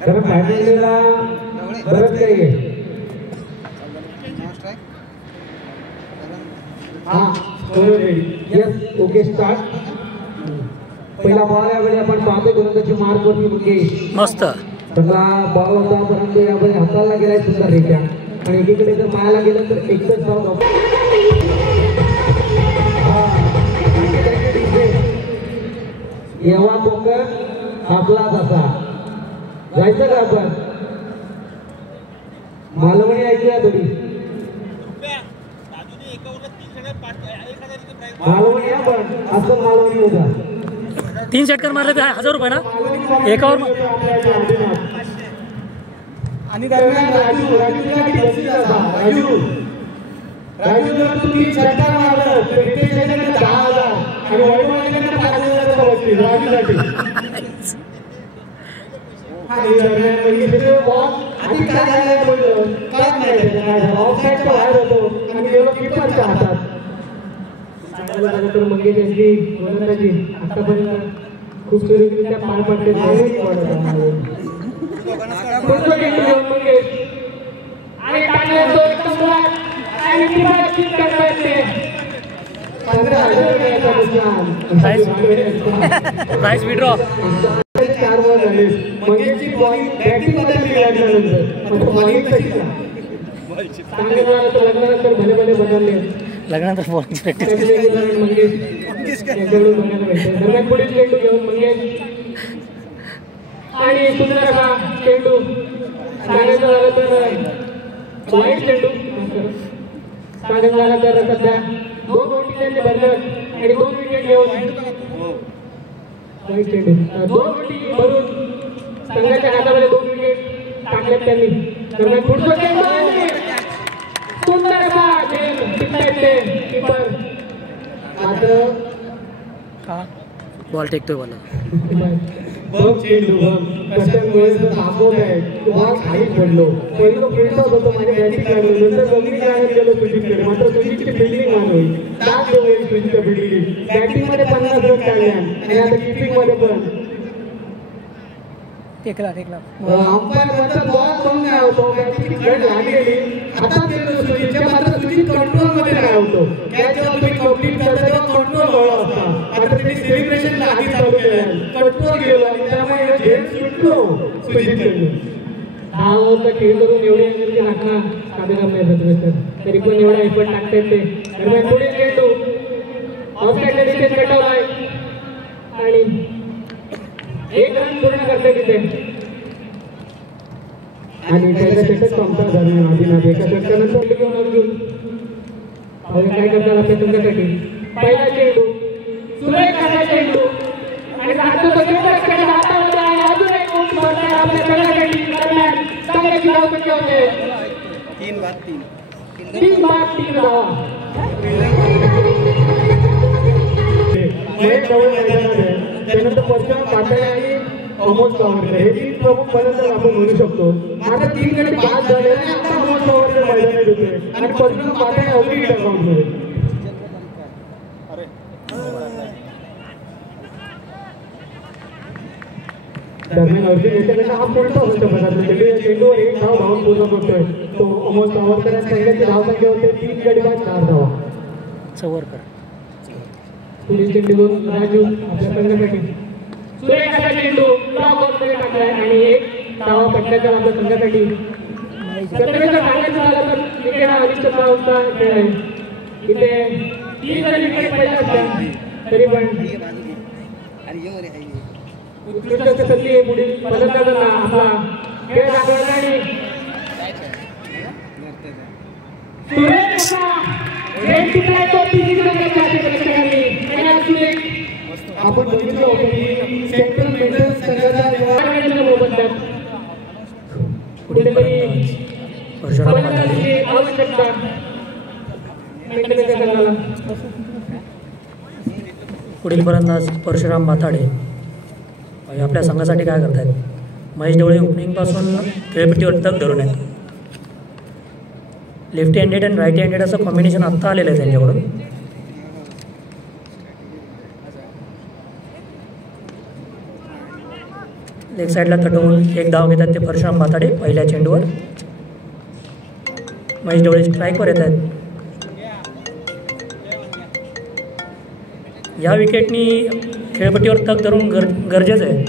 कारण फायनलला बरंच काही आहे. Yes okay start. पहिला बॉल यावेळी आपण पाहतोय गोलंदाजी मार्क वरती मंगेश मस्त पहिला बॉल होता परंतु यावेळी हाताला गेलाय सुंदररित्या आणि एकीकडे जर पायाला गेलं तर एकच धाव. येवा पोकर आपलाच असा जायचं का आपण मालवणी ऐकूया थोडी मालवणी आपण असं मालवणी होता 3 षटकार मारले तर 1000 रुपये ना एकावर. आणि दरम्यान राजू जर तुम्ही षटकार मारलं तर इथे 10,000 आणि वैभवाकडे 5,000 बसली राजूसाठी. आणि दरम्यान आधी काय झालं बोललं काय नाही ऑफसाईडच्या बाहेर होतो आणि गेलो कीपरच्या हातात. मंगेश यांची गोलंदाजी आतापर्यंत खूप सुरक्षितरित्या पार पडते. प्राइस विड्रॉ 4 बॉल झाले. मंगेशची बॉलिंग बॅटिंग बदलली लागल्यानंतर बॉलिंग कशी लग्नानंतर भले भले बदलले. लग्नानंतर बॉलिंग प्रॅक्टिस मंगेश यांच्याकडून बघायला भेटते. दरम्यान पुढील चेंडू घेऊन मंगेश आणि सुंदर असा चेंडू सांगायचं झालं तर वाईट चेंडू सांगायचं झालं तर सध्या 2 गोटी त्यांनी भरलं आणि 2 विकेट घेऊन वाईट चेंडू 2 गोटी भरून संघाच्या हातामध्ये 2 विकेट टाकल्यात त्यांनी. दरम्यान पुढचं चेंडू सुंदर असा कीपर मात्र बॉल टेकतोय मला बघ चेंडू बघ कशामुळे थांबवत आहे. तुम्हाला खाली पडलो पहिलं फिल्डच होतं माझ्या बॅटिंग लागलो नंतर बघितली जायला गेलो सुजितकडे मात्र सुजितची फिल्डिंग मानवी त्याच जवळ सुजितच्या फिल्डिंग बॅटिंगमध्ये 50 रन काढल्या आणि आता किपिंगमध्ये पण टेकला अंपायर म्हणतात बॉल बंद नाही होतो बॅटिंगची गड लागलेली हातात गेलो सुजितच्या मात्र सुजित कंट्रोलमध्ये नाही होतो. कॅच जेव्हा तुम्ही कंप्लीट करता तेव्हा कंट्रोल हवा असता मात्र त्यांनी सेलिब्रेशन आधी चालू केलं कंट्रोल गेलो आणि त्यामुळे झेल सुटलो सुजितकडून. 10 ओव्हरचा खेळ करून एवढी एनर्जी लागणार साधेराम नाही तरी पण एवढा एफर्ट टाकतात ते. दरम्यान पुढील चेंडू ऑफसाईडच्या दिशेत कटवलाय आणि 1 रन पूर्ण करते तिथे आणि त्याचा षटक संपतात. दरम्यान आधी एका षटकानंतर घेऊन अर्जुन काय करतात आपल्या तुमच्यासाठी पहिला चेंडू सुरेख असा चेंडू आणि हातामध्ये आहे अजून एक गोष्ट आपल्या संघासाठी. दरम्यान संघाची धावसंख्या होते 3 बाद 3 धावा. त्यानंतर पश्चिम पाटाळे आणि अमोल सावरकर हे 3 प्रमुख फलंदाज आपण म्हणू शकतो. मात्र 3 गडी बाद झाले आणि आता अमोल सावरकर मैदानात होते आणि पश्चिम पाटाळे अवघी अकाउंटमध्ये. दरम्यान अर्जुन याच्याकडनं हा पुढचा होतो चेंडूवर 1 धाव धावून पूर्ण करतोय तो अमोल सावरकर या संघाची धावसंख्या होते 3 गडी बाद 4 धावा. सावरकर पुढील चेंडूवरून राजू आपल्या संघासाठी सुरेख असा चेंडू ब्लॉक वरती टाकलाय आणि 1 धावा पटल्याच्या आपल्या संघासाठी. सत्तरीचं सांगायचं झालं तर क्रिकेट हा अनिश्चित धावांचा खेळ आहे. इथे 3 जरी विकेट पडल्या असत्या तरी पण उत्कृष्ट संधी आहे पुढील फलंदाजांना आपला खेळ दाखवायचा आणि सुरेख असा रेड टिकलाय तो 3 आपण बघितलं होतं की सेंट्रल मेडल संघाचा निवडणुकीबद्दल कुठेतरी आवश्यकता पुढील फलंदाज परशुराम माथाडे आपल्या संघासाठी काय करतायत. महेश ढवळे ओपनिंगपासून खेळपट्टीवर तग धरून आहेत. लेफ्ट हँडेड आणि राईट हँडेड असं कॉम्बिनेशन आत्ता आलेलं आहे त्यांच्याकडून. लेग साईडला तटवून एक धाव घेतात ते परशुराम भाताडे पहिल्या चेंडूवर. महेश ढवळे स्ट्राईकवर येत आहेत. या विकेटनी खेळपट्टीवर तग धरून गरजेचं आहे,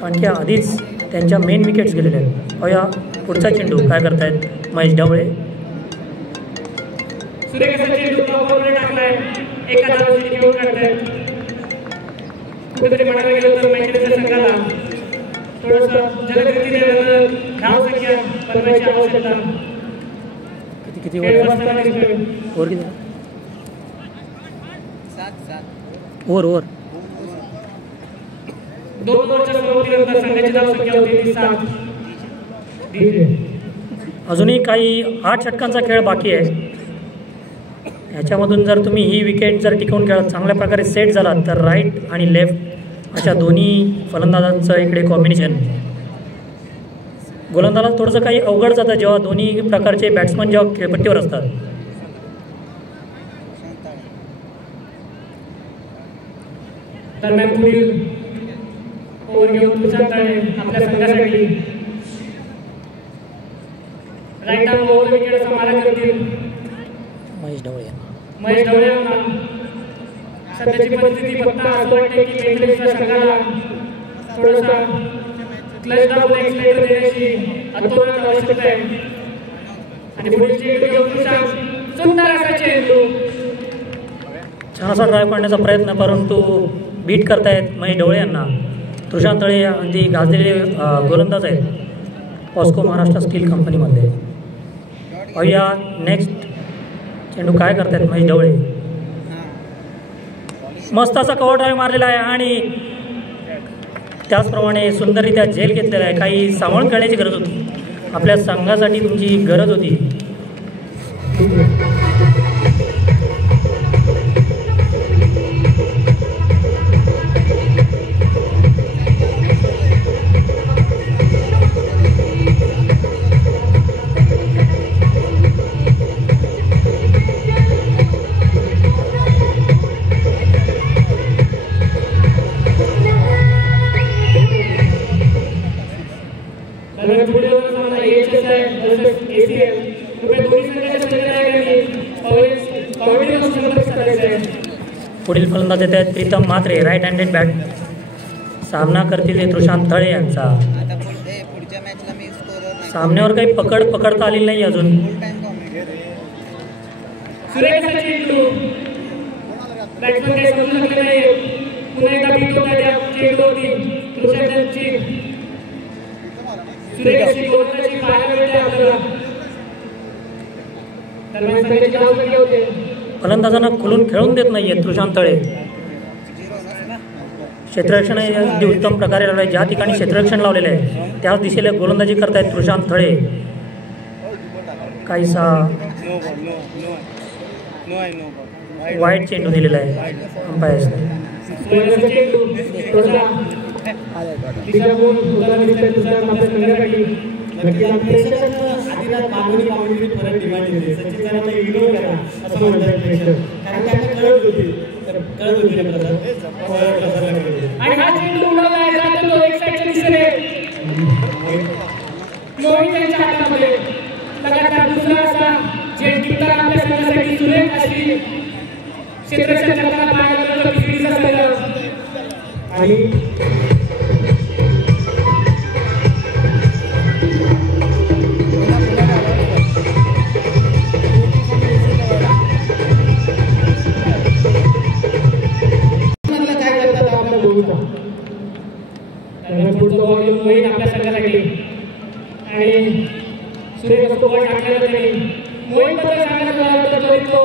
कारण की आधीच त्यांच्या मेन विकेट्स गेलेल्या आहेत. पाहूया पुढचा चेंडू काय करतायत महेश ढवळे. चेंडू टाकलाय, एका धावाची घेऊन काढतायत. कुठेतरी म्हणायला गेलं तर मॅचच्या संघाला थोडंसं जलगतीने धाव संख्या बनवायची आवश्यकता. किती ओव्हर किती ओव्हर 2 ओव्हरच्या समाप्तीनंतर संघाची धाव संख्या होती 7. अजूनही काही 8 षटकांचा खेळ बाकी आहे. ह्याच्यामधून जर तुम्ही ही विकेट जर टिकवून खेळत चांगल्या प्रकारे सेट झाला तर राईट आणि लेफ्ट अशा दोन्ही फलंदाजांचं इकडे कॉम्बिनेशन गोलंदाजाला थोडंसं काही अवघड जातं जेव्हा दोन्ही प्रकारचे बॅट्समन जेव्हा खेळपट्टीवर असतात. दरम्यान पुढील ओव्हर घेऊन तुषार तळे आपल्या संघासाठी राईट आर्म ओव्हर विकेटचा मारा करतील महेश ढवळे. सध्याची परिस्थिती बघता असं वाटते की मेंढलेच्या संघाला थोडासा क्लच डाऊन एक्सलेटर देण्याची अतोनात आवश्यकता आहे. आणि पुढील चेंडू घेऊन तुषार सुंदर असा चेंडू छान असा ड्राईव्ह करण्याचा प्रयत्न, परंतु बीट करतायत महेश ढवळे यांना. तुषार तळे अगदी गाजलेले गोलंदाज आहेत पॉस्को महाराष्ट्र स्टील कंपनीमध्ये. पाहूया नेक्स्ट चेंडू काय करतायत महेश ढवळे. मस्त असा कव्हर ड्राईव्ह मारलेला आहे आणि त्याचप्रमाणे सुंदररित्या झेल घेतलेला आहे. काही सावळण करण्याची गरज होती, आपल्या संघासाठी तुमची गरज होती. पुढील फलंदाज येत आहेत Pritam Mhatre, right handed bat. सामना करतील ते तुषार तळे यांचा. सामन्यावर काही पकडता आलेली नाही अजून. फलंदाजांना खुलून खेळून देत नाहीये तुषार तळे. क्षेत्ररक्षण अगदी उत्तम प्रकारे लावलं आहे. ज्या ठिकाणी क्षेत्ररक्षण लावलेलं आहे त्याच दिशेला गोलंदाजी करतायत तुषार तळे. काहीसा वाईट चेंडू दिलेला आहे अंपायर्सने. आणि हा चेंडू उडवला जातो तो एक साईडच्या दिशेने मोहित यांच्या हातामध्ये. लगातार दुसरा असा झेल टिपताना आपल्या संघासाठी सुरेख अशी क्षेत्ररक्षण करताना पाहायला मिळालं बिजलीचा संघ. आणि आपल्या संघासाठी आणि सुरेख असतो टाकलेला त्यांनी मोहित बद्दल सांगायचं झालं तर तरी तो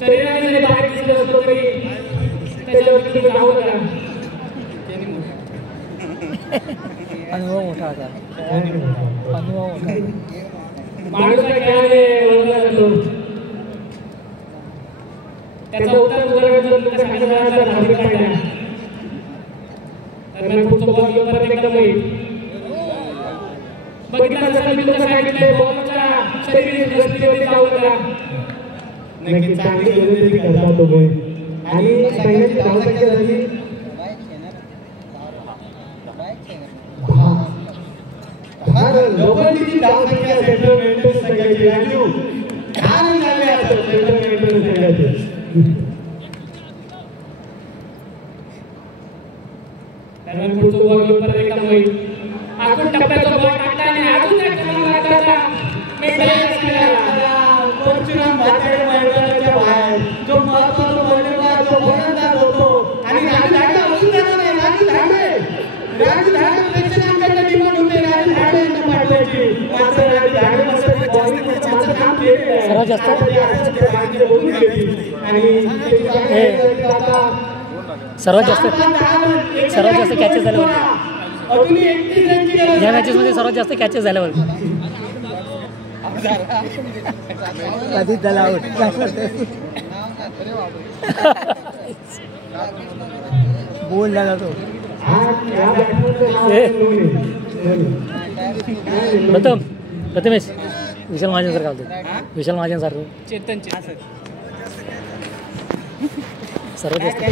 शरीराने जरी बाहेर दिसत असतो तरी त्याच्यावरती तुम्ही राहू नका. अनुभव मोठा होता. माणूसला खेळाने ओळखला जातो. त्याचा उत्तर उदाहरण जर सांगायचं झालं तर हार्दिक पांड्या. दरम्यान पुढचा बॉल घेऊन परत एकदा मोहित. बघितला जसं मी तुला सांगितलंय बॉलच्या शरीर दृष्टीने जाऊ नका. नक्की चांगली गोलंदाजी करतात तो मोहित. आणि संघाची धावसंख्या झाली लोकांची धावसंख्या सेंट्रल मेंटेनन्स संघाची व्हॅल्यू छान झाले असं सेंट्रल मेंटेनन्स संघाचे. कारण पुढचं बॉल परत एकदा होईल. आपण टप्प्याचा बॉल टाकता आणि अजून एक क्रमांक टाकता. परशुराम भाटे मैदानाच्या बाहेर जो महत्त्वाचा गोलंदाज जो गोलंदाज होतो आणि राजू धाडे असून देणार नाही. राजू धाडे प्रेक्षकांकडे डिमांड होते राजू धाडे यांना पाठवायची. मात्र राजू धाडे मात्र काम केले सर्वात जास्त बोलून गेली आणि सर्वात जास्त कॅचेस झाल्यावर अजूनही 31 रनची गरज. या मॅचेसमध्ये सर्वात जास्त कॅचेस झाल्यावर कधी त्याला बोल झाला तो. प्रथमेश विशाल महाजन सर काय विशाल महाजन सर चेतन सर्वात जास्त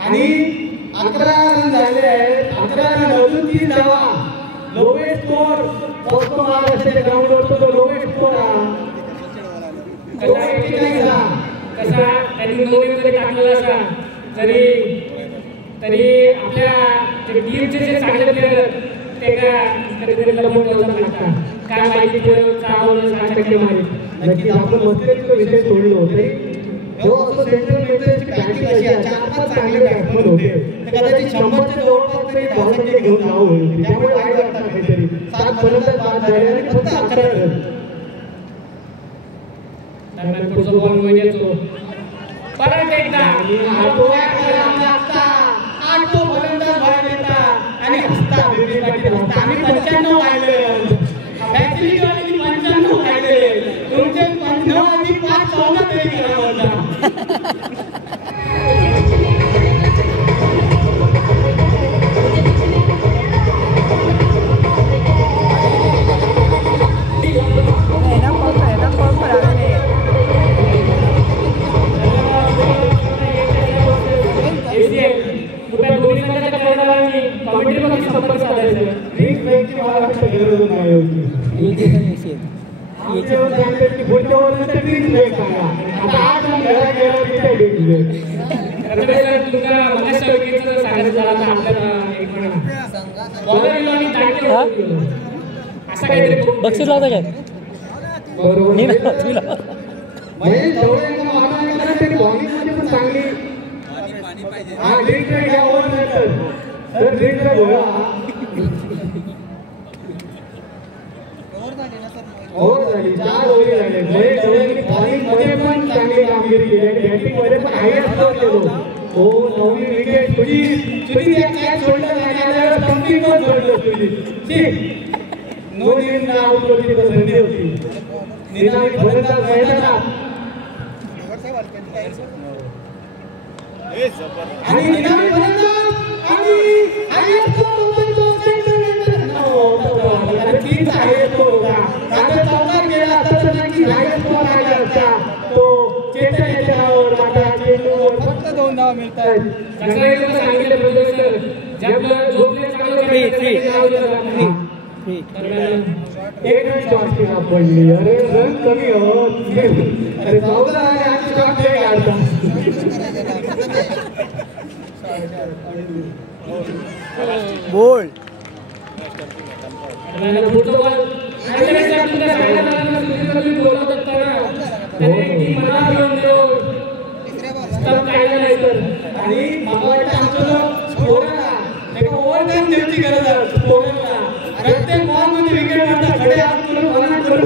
आणि 11 रन झाले आहेत. 11 रन अजून 3 धावा. लोवेस्ट स्कोर पॉस्को महाराष्ट्राच्या ग्राउंडवर तो लोवेस्ट स्कोर कसा त्यांनी 9 मध्ये टाकलेला असा तरी आपल्या टीमचे जे चांगले प्लेयर ते कधीतरी लपून ठेवतात. काय माहिती चालवलं 60% माहिती. नक्कीच आपण मस्करीचा विषय सोडलो तरी जेव्हा असं सेंट्रल मेंटेनन्सची बॅटिंग अशी 4-5 चांगले बॅट्समन होते तर कदाचित 100च्या जवळपास तरी धावसंख्या घेऊन जावं होईल. त्यामुळे वाईट वाटतं काहीतरी 7 फलंदाज बाद झाले आणि फक्त 11 रन. दरम्यान पुढचा बॉल मिळतो परत एकदा आठो फलंदाज बाहेर येतात आणि हसता बेबी पाटील हसता. आम्ही 95 वाहिले फॅसिलिटी वाली 95 वाहिले तुमचे 9 आणि 5 14 तरी करा होता. बक्षीस लावता काय तुला चांगली ओव्हर झाली 4 ओव्हरी झाले. बॉलिंगमध्ये पण चांगली कामगिरी केली आणि बॅटिंगमध्ये पण हायस्ट स्कोर केलो. हो 9वी विकेट तुझी कॅच सोडलं नाही कम्प्लीट पण सोडलं तुझी. नो नीम आउट होती संधी होती. निनावी फलंदाज मैदानात आणि निनावी फलंदाज आणि हायस्ट स्कोर होता तो सेंटर मेंटेनन्स आणि 3 हायस्ट स्कोर होता. आता चौकार गेला तर नक्की हायस्ट स्कोर आला असता. तो चेतन याच्या नावावर आता चेंडूवर फक्त 2 धावा मिळतात. जसं सांगितलं प्रोड्युसर ज्यामुळे झोपले चांगलं एक रन शॉट पडली. अरे रन कमी होत अरे 14 आणि 8 शॉट ते काढता. बोल आणि मला वाटतं आमचं जो स्कोररला एका ओव्हरटाइम द्यायची गरज आहे. स्कोररला प्रत्येक बॉलमध्ये विकेट मिळतात. खडे हात करून करून